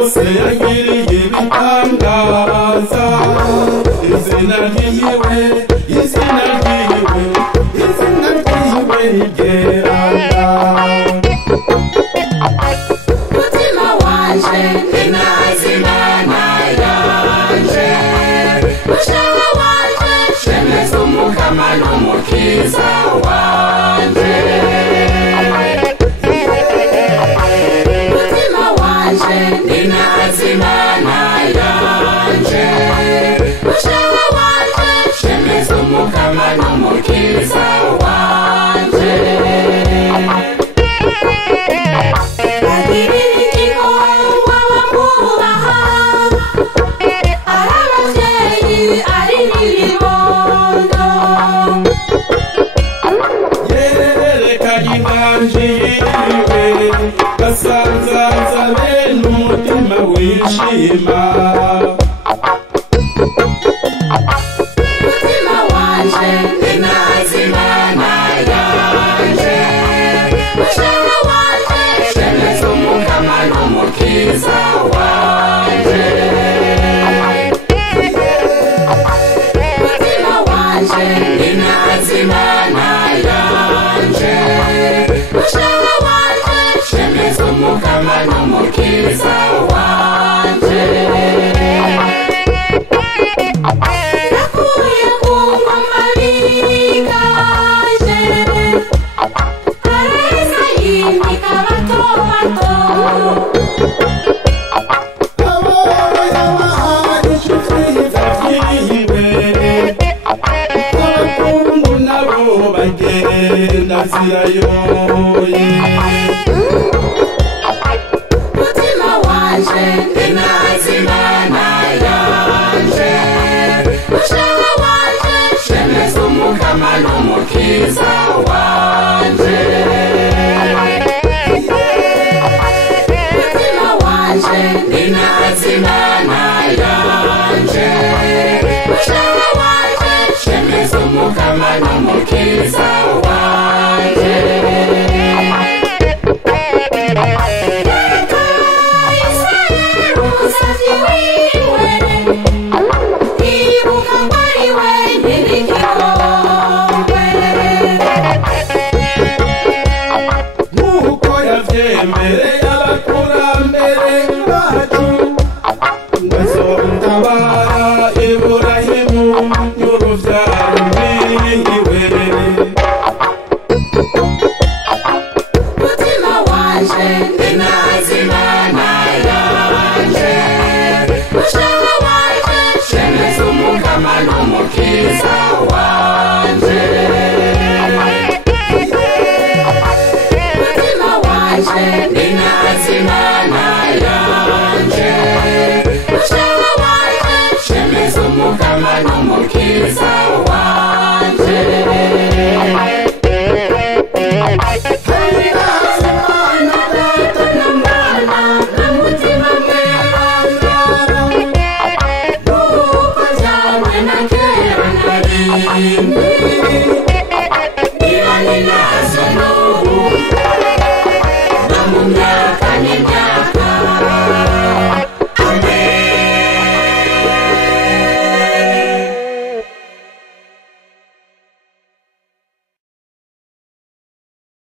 byose yagiriye ibitangaza. Izina ryiwe, izina ryiwe, izina ryiwe ryeranda. Mutima wanje inazimana yanje, mushaka wanje shemeza umukama n'umukiza wanje. Mutima wanje inazimana yanje, mushaka wanje shemeza umukama n'umukiza wanje. Gasanzaza bene umutima wishima. Mutima wanje inazimana yanje, mushaka wanje shemeza umukama n'umukiza wanje. Mutima wanje inazimana yanje, mushaka wanje shemeza umukama n'umukiza wanje. Nakuye ku ngoma biganje, areza yimika bato bato. Ababa yabahaye inshuti zavyiwe, abakungu nabo bagenda zirayoye. Mutima wanje inazimana yanje, mushaka wanje shemeza umukama n'umukiza wanje. Mutima wanje inazimana yanje, mushaka wanje shemeza umukama n'umukiza wanje. Nuko yavyemereye abakurambere bacu, ngo azontabara Iburahimu n'uruvyaro rwiwe. Mutima wanje inazimana yanje, mushaka wanje shemeza umukama n'umukiza wanje. Mutima wanje inazimana yanje, mushaka wanje shemeza umukama n'umukiza wanje.